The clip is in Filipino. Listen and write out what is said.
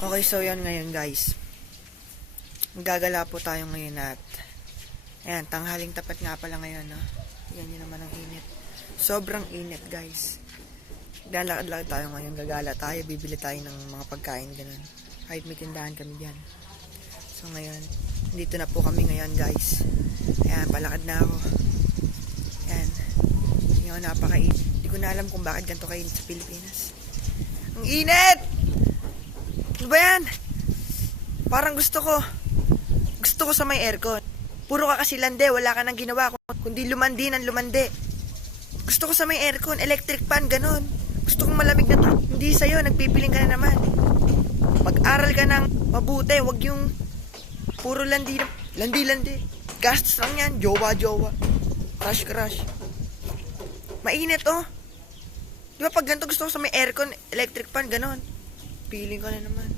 Okay, so yun ngayon guys. Magagala po tayo ngayon at ayan, tanghaling tapat nga pala ngayon, no? Yan yun naman ang init. Sobrang init guys. Lalakad-lakad tayo ngayon, gagala tayo, bibili tayo ng mga pagkain, ganun. Kahit may tindahan kami dyan. So ngayon, dito na po kami ngayon guys. Ayan, palakad na ako. Ayan. Ngayon, napakainit. Hindi ko na alam kung bakit ganito kainit sa Pilipinas. Ang init! Ano ba yan? Parang gusto ko sa may aircon. Puro ka kasi lande, wala ka nang ginawa kundi lumandi ng lumandi. Gusto ko sa may aircon, electric fan, ganun. Gusto kong malamig na to. Hindi sa'yo, nagpipiling ka na naman. Mag-aral ka ng mabuti, wag yung puro landi. Gastos lang yan, jowa. Crush. Mainit oh. Di ba pag ganito gusto ko sa may aircon, electric fan, ganun. Piling ka na naman.